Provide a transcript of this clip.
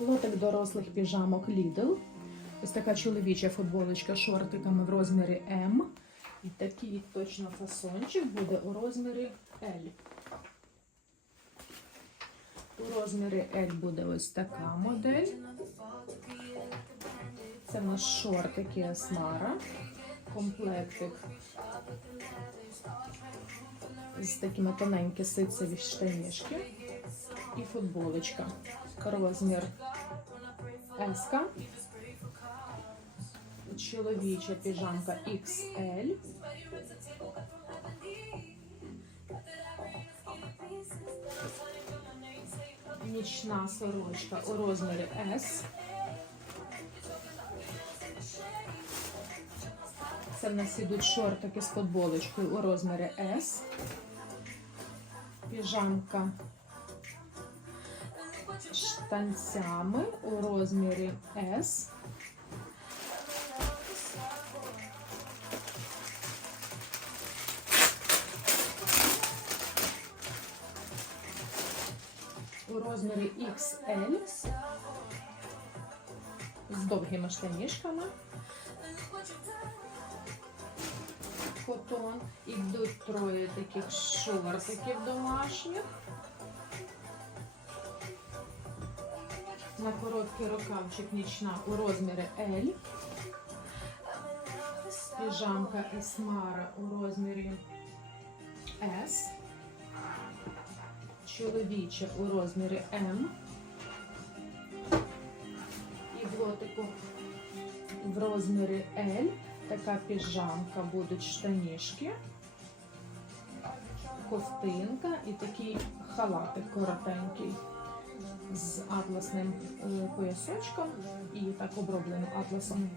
Лотик дорослих піжамок Lidl. Ось така чоловіча футболочка з шортиками в розмірі М. І такий точно фасончик буде у розмірі L. У розмірі L буде ось така модель. Це в нас шортики Асмара. Комплектик з такими тоненькі ситцеві штанішки і футболочка. Розмір S. Чоловіча піжамка XL. Нічна сорочка у розмірі S. Це в нас ідуть шортики з футболочкою у розмірі S. Піжамка з штанцями у розмірі S. У розмірі XL з довгими штанішками. Котон. Ідуть троє таких шортиків домашніх. На короткий рукавчик нічна у розмірі L. Піжамка Есмара у розмірі S. Чоловіча у розмірі М. І в лотику в розмірі L. Така піжамка будуть штанішки, ковтинка і такий халатик коротенький з атласним е, поясочком і так обробленим атласом.